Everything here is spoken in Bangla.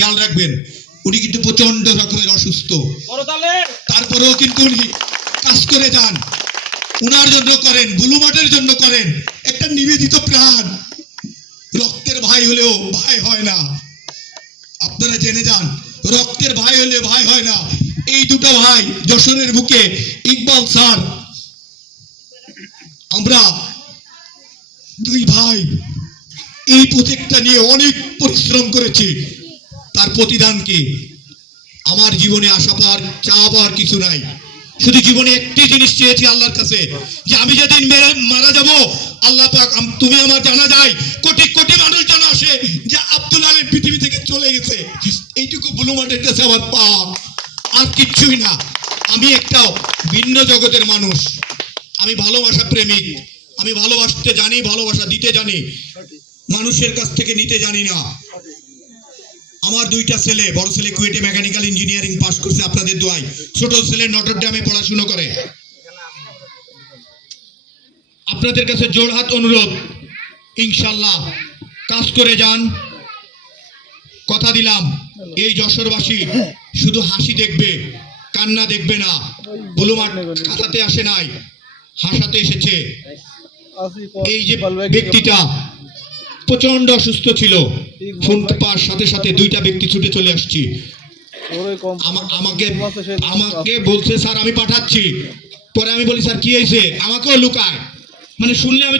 খেয়াল রাখবেন, উনি কিন্তু প্রচন্ড রকমের অসুস্থ, তারপরেও কিন্তু উনি কাজ করে যান। উনার জন্য করেন, ব্লু মাঠের জন্য করেন, একটা নিবেদিত প্রাণ। রক্তের ভাই হলেও ভাই হয় না, আপনারা জেনে যান। রক্তের ভাই হলে ভাই হয় না। এই দুটো ভাই যশোরের বুকে, ইকবাল স্যার, আমরা দুই ভাই এই প্রজেক্টটা নিয়ে অনেক পরিশ্রম করেছি। তার প্রতিদান কি? আমার জীবনে আশা পাওয়ার চাওয়ার কিছু নাই, শুধু জীবনে একটি জিনিস চেয়েছি আল্লাহর কাছে, যে আমি যেদিন মারা যাব, আল্লাহ পাক তুমি আমার জানা যায় কোটি কোটি মানুষ জানা আসে যে আব্দুল আলীম পৃথিবী থেকে চলে গেছে। এইটুকু ব্লু মাঠের কাছে আমার পাওয়া, আর কিচ্ছুই না। আমি একটা ভিন্ন জগতের মানুষ, আমি ভালোবাসা প্রেমিক, আমি ভালোবাসতে জানি, ভালোবাসা দিতে জানি, মানুষের কাছ থেকে নিতে জানি না। আমার দুইটা ছেলে, বড় ছেলে কুয়েটে মেকানিক্যাল ইঞ্জিনিয়ারিং পাস করছে আপনাদের দোয়ায়, ছোট ছেলে নটরডেমে পড়াশোনা করে। আপনাদের কাছে জোড়হাত অনুরোধ, ইনশাআল্লাহ কাজ করে যান। কথা দিলাম, এই যশোরবাসী শুধু হাসি দেখবে, কান্না দেখবে না। ব্লু মাঠ কাটাতে আসে নাই, হাসাতে এসেছে। এই যে ব্যক্তিটা প্রচন্ড অসুস্থ ছিল, ফোন পাওয়ার সাথে সাথে দুইটা ব্যক্তি ছুটে চলে আসছি। আমাকে বলছে স্যার আমি পাঠাচ্ছি। পরে আমি বলি স্যার কি হয়েছে, আমাকেও লুকায়, মানে শুনলে আমি